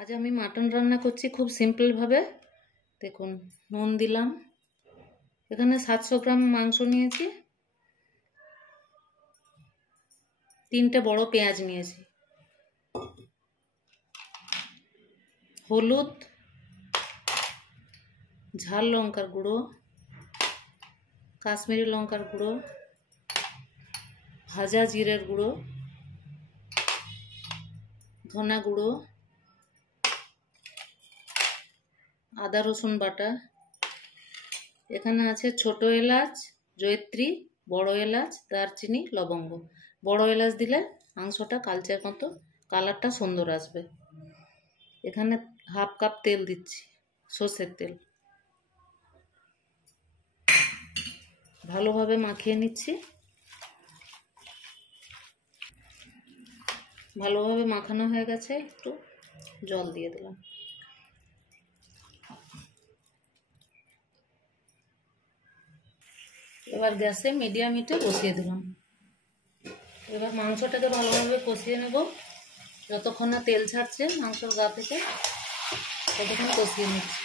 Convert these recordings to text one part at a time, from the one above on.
आज আমি মাটন রান্না করছি খুব সিম্পল ভাবে। দেখুন, নুন দিলাম, এখানে 700 গ্রাম মাংস নিয়েছি, 3টে বড় পেঁয়াজ নিয়েছি, হলুদ, ঝাল লঙ্কার গুঁড়ো, কাশ্মীরি লঙ্কার গুঁড়ো, ভাজা জিরের গুঁড়ো, ধনা গুঁড়ো, আদা রসুন বাটা, এখানে আছে ছোট এলাচ, জয়িত্রী, বড় এলাচ, দারচিনি, লবঙ্গ। বড় এলাচ দিলে মাংসটা কালচের মতো কালারটা সুন্দর আসবে। এখানে হাফ কাপ তেল দিচ্ছি, সর্ষের তেল। ভালোভাবে মাখিয়ে নিচ্ছি। ভালোভাবে মাখানো হয়ে গেছে, একটু জল দিয়ে দিলাম। এবার গ্যাসে মিডিয়াম হিটে বসিয়ে দিলাম। এবার মাংসটাকে ভালোভাবে কষিয়ে নেব, যতক্ষণ না তেল ছাড়ছে মাংসর গা থেকে ততক্ষণ কষিয়ে নিচ্ছি।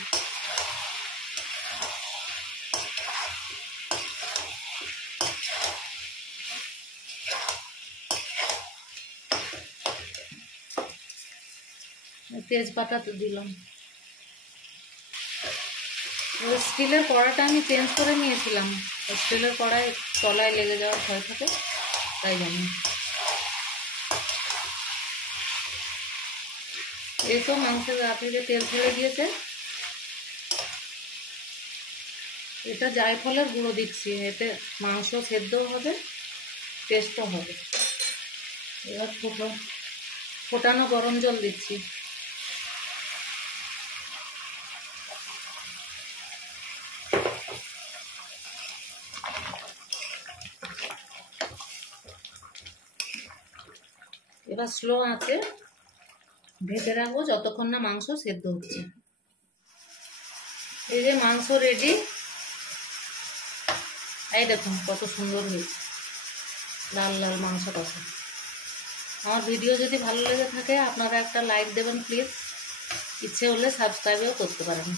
তেজপাতা দিলাম। স্টিলের কড়াটা আমি চেঞ্জ করে নিয়েছিলাম, স্টিলের কড়ায় তলায় লেগে যাওয়ার ভয় থাকে, তাই জন্য। এই তো মাংসের গা থেকে তেল ছেড়ে দিয়েছে। এটা জায়ফলের গুঁড়ো দিচ্ছি, এতে মাংস সেদ্ধও হবে, টেস্টও হবে। এবার ফোটানো গরম জল দিচ্ছি। এবার স্লো আঁচে ঢেকে রাখবো যতক্ষণ না মাংস সেদ্ধ হচ্ছে। এই যে মাংস রেডি, এই দেখুন কত সুন্দর হয়েছে, লাল লাল মাংস কষা। আমার ভিডিও যদি ভালো লেগে থাকে আপনারা একটা লাইক দেবেন প্লিজ, ইচ্ছে হলে সাবস্ক্রাইবও করতে পারেন।